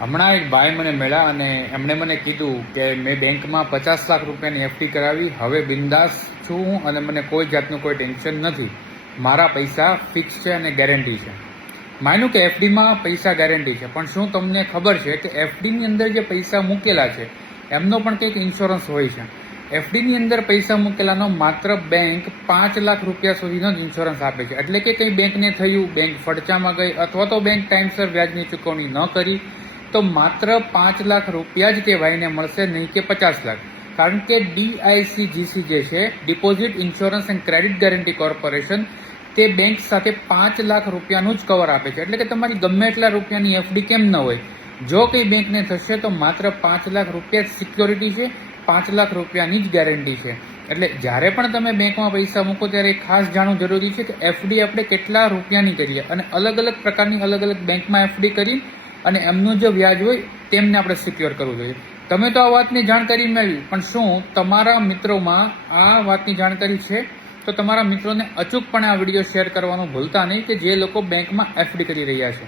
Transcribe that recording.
હમણાં એક ભાઈ મને મળ્યા અને એમણે મને કીધું કે મેં બેંકમાં 50 લાખ રૂપિયાની એફડી કરાવી, હવે બિંદાસ છું અને મને કોઈ જાતનું કોઈ ટેન્શન નથી. મારા પૈસા ફિક્સ છે અને ગેરંટી છે. માન્યું કે એફડીમાં પૈસા ગેરંટી છે, પણ શું તમને ખબર છે કે એફડીની અંદર જે પૈસા મૂકેલા છે એમનો પણ કંઈક ઇન્સ્યોરન્સ હોય છે. એફડીની અંદર પૈસા મૂકેલાનો માત્ર બેંક 5 લાખ રૂપિયા સુધીનો જ ઇન્સ્યોરન્સ આપે છે. એટલે કે કંઈ બેંકને થયું, બેંક ફડચામાં ગઈ અથવા તો બેંક ટાઈમસર વ્યાજની ચૂકવણી ન કરી તો માત્ર 5 લાખ રૂપિયા જ તે ભાઈને મળશે, નહીં કે 50 લાખ. કારણ કે DICGC જે છે, deposit insurance and credit guarantee corporation, તે બેંક સાથે 5 લાખ રૂપિયાનું જ કવર આપે છે. એટલે કે તમારી ગમે એટલા રૂપિયાની એફડી કેમ ન હોય, જો કંઈ બેંકને થશે તો માત્ર 5 લાખ રૂપિયા જ સિક્યોરિટી છે, 5 લાખ રૂપિયાની જ ગેરંટી છે. એટલે જ્યારે પણ તમે બેંકમાં પૈસા મૂકો ત્યારે ખાસ જાણવું જરૂરી છે કે એફડી આપણે કેટલા રૂપિયાની કરીએ, અને અલગ અલગ પ્રકારની અલગ અલગ બેંકમાં એફડી કરી અને એમનું જે વ્યાજ હોય તેમને આપણે સિક્યોર કરવું જોઈએ. તમે તો આ વાતની જાણકારી મેળવી, પણ શું તમારા મિત્રોમાં આ વાતની જાણકારી છે? તો તમારા મિત્રોને અચૂકપણે આ વિડીયો શેર કરવાનું ભૂલતા નહીં કે જે લોકો બેંકમાં એફડી કરી રહ્યા છે.